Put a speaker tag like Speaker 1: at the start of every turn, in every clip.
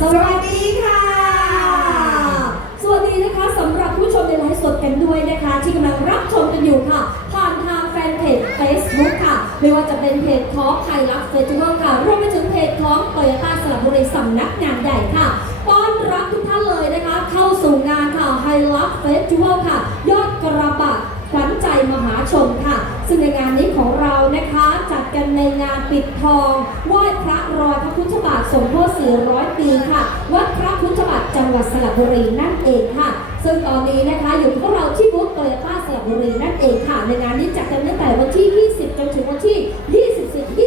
Speaker 1: สวัสดีค่ะ สวัสดีนะคะสำหรับผู้ชมในไลฟ์สดกันด้วยนะคะ ที่กำลังรับชมกันอยู่ค่ะ ผ่านทางแฟนเพจ Facebook ค่ะ ไม่ว่าจะเป็นเพจของไทยรักเฟสติวัลค่ะรวมไปถึงเพจของโตโยต้าสระบุรีสำนักงานใหญ่ค่ะต้อนรับทุกท่านเลยนะคะ เข้าสู่งานค่ะไฮลักเฟสติวัลค่ะ ยอดกระบะ ใจมหาชนค่ะ ซึ่งในงานนี้ของเรานะคะจัดกันในงานปิดทองไหว้พระรอยพระพุทธบาทสมโพธิ400 ปีค่ะ วัดพระพุทธบาทจังหวัดสระบุรีนั่นเองค่ะ ซึ่งตอนนี้นะคะอยู่พวกเราที่บูธโตโยต้าสระบุรีนั่นเองค่ะ ในงานนี้จัดกันตั้งแต่วันที่ 20 จนถึงวันที่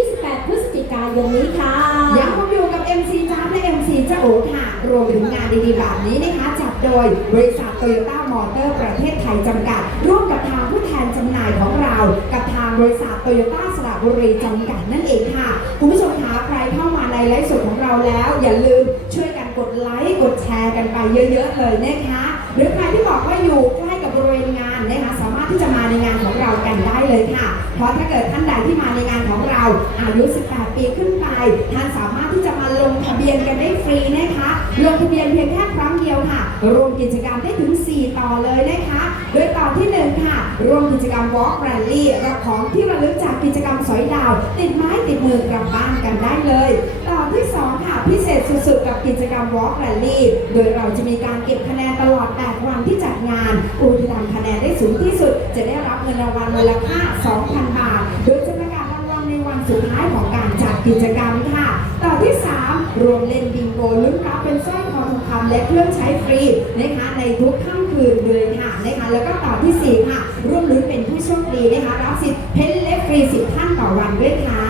Speaker 1: 24-28 พฤศจิกายนนี้ค่ะ
Speaker 2: ยังคงอยู่กับ MC จ้าและ MC เจ้าโอค่ะ รวมถึงงานดีๆแบบนี้นะคะจัด โดยบริษัทโตโยต้ามอเตอร์ประเทศไทยจำกัด ร่วมกับทางผู้แทนจำหน่ายของเรา กับทางบริษัทโตโยต้าสระบุรีจำกัดนั่นเองค่ะ คุณผู้ชมคะใครเข้ามาในไลฟ์สดของเราแล้ว อย่าลืมช่วยกันกดไลค์กดแชร์กันไปเยอะๆเลยนะคะหรือใครที่บอกว่าอยู่ใกล้กับบริเวณงานนะคะสามารถที่จะมาในงานของเรากันได้เลยค่ะ เพราะถ้าเกิดท่านใดที่มาในงานของเรา อายุ 18 ปีขึ้นไปท่านสามารถที่จะมาลงทะเบียนกันได้ฟรีนะคะลงทะเบียน รวมกิจกรรมได้ถึง 4 ต่อเลยนะคะ โดยต่อที่ 1 ค่ะรวมกิจกรรม Walk Rally รับของที่ระลึกจากกิจกรรมสอยดาว ติดไม้ติดมือกลับบ้านกันได้เลย ต่อที่ 2 ค่ะ พิเศษสุดๆ กับกิจกรรม Walk Rally โดยเราจะมีการเก็บคะแนนตลอด 8 วันที่จัดงานผู้ที่ทำคะแนนได้สูงที่สุด จะได้รับเงินรางวัลมูลค่า 2,000 บาท โดยจะประกาศรางวัลในวันสุดท้ายของการจัดกิจกรรม รวมเล่นบิงโกลุ้นรับเป็นสร้อยคอทองคำและเครื่องใช้ฟรีนะคะในทุกค่ำคืนเลยค่ะนะคะแล้วก็ต่อที่ 4 ค่ะ ร่วมลุ้นเป็นผู้โชคดีนะคะรับสิทธิ์เพนเล็บฟรี10ท่านต่อวันด้วยค่ะ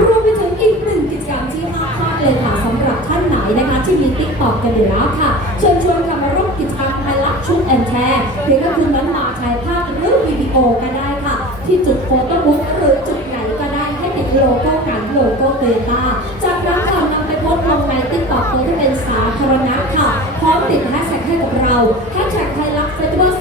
Speaker 1: รวมไปถึงอีกหนึ่งกิจกรรมที่ห้ามพลาดเลยค่ะสำหรับท่านไหนนะคะ ที่มีติ๊กตอกกันอยู่แล้วค่ะเชิญชวนค่ะมาร่วมกิจกรรมไฮลักชุดแอนแชร์เพียงแค่คุณนั้นมาถ่ายภาพหรือวิดีโอก็ได้ค่ะ ที่จุดโฟโต้บุ๊กหรือจุดไหนก็ได้ให้ติดโลโก้กันโลโก้เตต้าจากนั้นค่ะ นำไปโพสต์ลงในติ๊กต็อกโดยที่เป็นสาธารณะค่ะ พร้อมติดแฮชแท็กให้กับเราแฮชแท็กไทยรักเฟสติวัล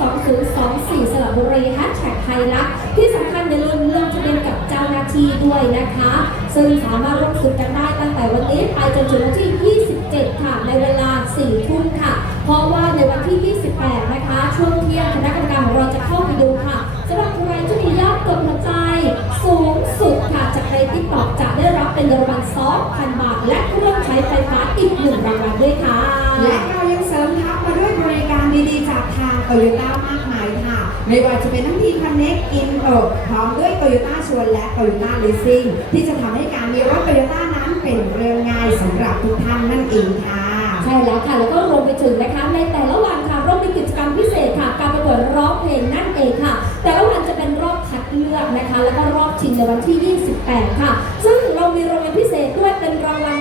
Speaker 1: 2024 สระบุรีแฮชแท็กไทยรักที่สำคัญอย่าลืมลงทะเบียนกับเจ้าหน้าที่ด้วยนะคะ ซึ่งสามารถร่วมสนุกกันได้ตั้งแต่วันนี้ไปจนถึงวันที่ 27 ค่ะ ในเวลา 4 ทุ่มค่ะ เพราะว่าในวันที่ 28 นะคะ ช่วงเที่ยงคณะกรรมการของเราจะเข้าไปดูค่ะสำหรับใครที่มียอดกดหัวใจสูงสุดค่ะจากในติ๊กต็อกจะได้รับเป็นรางวัล2,000 บาทและ หนึ่งรางวัลด้วยค่ะ
Speaker 2: และเรายังเสริมทัพมาด้วยบริการดีๆ จากทางโตโยต้ามากมายค่ะ ไม่ว่าจะเป็นทั้งทีคันเน็กอินโตพร้อมด้วยโตโยต้าชวนและโตโยต้าเลสซิ่งที่จะทำให้การมีรถโตโยต้านั้นเป็นเรื่องง่ายสำหรับทุกท่านนั่นเองค่ะ
Speaker 1: ใช่แล้วค่ะ แล้วก็รวมไปถึงนะคะในแต่ละวันค่ะเรามีกิจกรรมพิเศษค่ะ การประกวดร้องเพลงนั่นเองค่ะ แต่ละวันจะเป็นรอบคัดเลือกนะคะ แล้วก็รอบชิงในวันที่ 28 ค่ะ ซึ่งเรามีรางวัลพิเศษด้วยเป็นรางวัล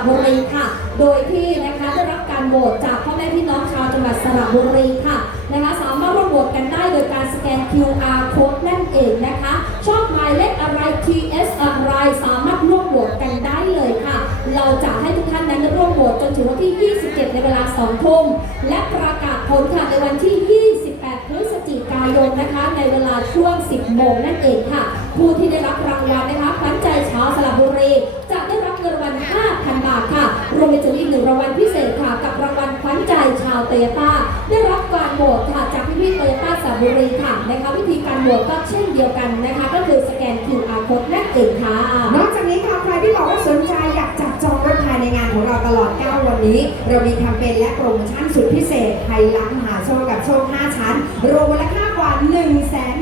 Speaker 1: ระบุรีค่ะ โดยที่นะคะได้รับการโหวตจากพ่อแม่พี่น้องชาวจังหวัดสระบุรีค่ะนะคะสามารถร่วมโหวตกันได้โดยการสแกน QR code นั่นเองนะคะชอบหมายเลขอะไร TS อะไรสามารถร่วมโหวตกันได้เลยค่ะ เราจะให้ทุกท่านนั้นร่วมโหวตจนถึงวันที่ 27 ในเวลา 2 ทุ่มและประกาศผลค่ะในวันที่ 28 พฤศจิกายนนะคะ ในเวลาช่วง 10 โมงนั่นเองค่ะ ผู้ที่ได้รับรางวัลนะคะขวัญใจะสระบุรี จะได้รับเงินรางวัล 5,000 บาทค่ะ รวมไปถึงอีกหนึ่งรางวัลพิเศษค่ะ กับรางวัลขวัญใจชาวเตยต้า ได้รับการโหวตค่ะจากพี่ๆเตยต้าสระบุรีค่ะนะคะวิธีการโหวตก็เช่นเดียวกันนะคะ ก็คือสแกนคิวอ QR code นั่นเองค่ะ
Speaker 2: นอกจากนี้ค่ะใครที่บอกว่าสนใจอยากจับจองรถภายในงานของเราตลอด 9 วันนี้ เรามีแคมเปญและโปรโมชั่นสุดพิเศษไฮลัมหาโชคกับโชค 5 ชั้นรวมมูลค่ากว่า1 0 0 0 0
Speaker 1: 0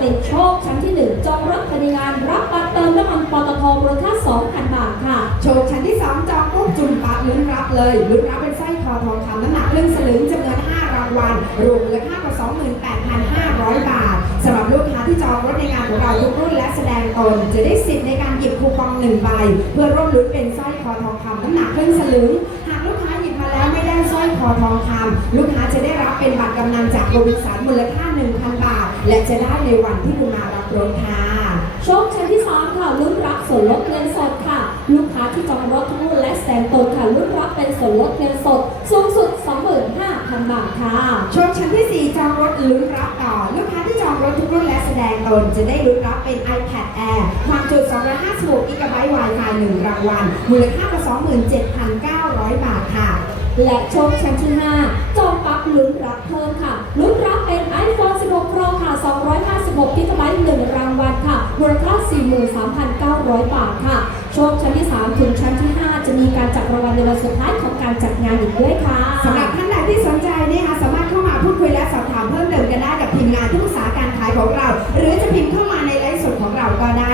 Speaker 1: เป็นโชคชั้นที่ 1 จองรถภายในงานรับบัตรเติมน้ำมันปตทมูลค่า2,000 บาทค่ะ
Speaker 2: โชคชั้นที่ 2 จองปุ๊บจุ่มปั๊บลุ้นรับเลยลุ้นรับเป็นสร้อยคอทองคำน้ำหนักครึ่งสลึงจำนวน 5 รางวัลรวมมูลค่ากว่า28,500 บาทสำหรับลูกค้าที่จองรถในงานของเราทุกรุ่นและแสดงตน จะได้สิทธิ์ในการหยิบคูปองหนึ่งใบเพื่อร่วมลุ้นเป็นสร้อยคอทองคำน้ำหนักครึ่งสลึงหาก ไม่ได้สร้อยคอทองคำลูกค้าจะได้รับเป็นบัตรกำนันจากโรบินสันมูลค่า 1,000 บาท และจะได้ในวันที่คุณมารับรถค่ะ
Speaker 1: โชคชั้นที่3ค่ะลุ้นรับส่วนลดเงินสดค่ะ ลูกค้าที่จองรถทุกรุ่นและแสนตนค่ะลุ้นรับเป็นส่วนลดเงินสดสูงสุด 25,000 บาทค่ะ
Speaker 2: โชคชั้นที่ 4 จองรถลุ้นรับต่อ ลูกค้าที่จองรถทุกรุ่นและแสดงตน จะได้ลุ้นรับเป็น iPad Air ความจุ256 GB Wi-Fi 1รางางวัลมูลค่ากว่า27,900 บาทค่ะ
Speaker 1: และโชคชั้นที่ 5 จองปักลุ้นรับเพิ่มค่ะ ลุ้นรับเป็น iPhone 16 Pro ค่ะ 256กิกะไบต์1รางวัลค่ะ มูลค่า 43,900 บาทค่ะโชคชั้นที่ 3 ถึงชั้นที่ 5 จะมีการจับรางวัลในวันสุดท้ายของการจัดงานอีกด้วยค่ะ
Speaker 2: สำหรับท่านใดที่สนใจนะคะสามารถเข้ามาพูดคุยและสอบถามเพิ่มเติมกันได้กับทีมงานที่ปรึกษาการขายของเรา หรือจะพิมพ์เข้ามาในไลน์สดของเราก็ได้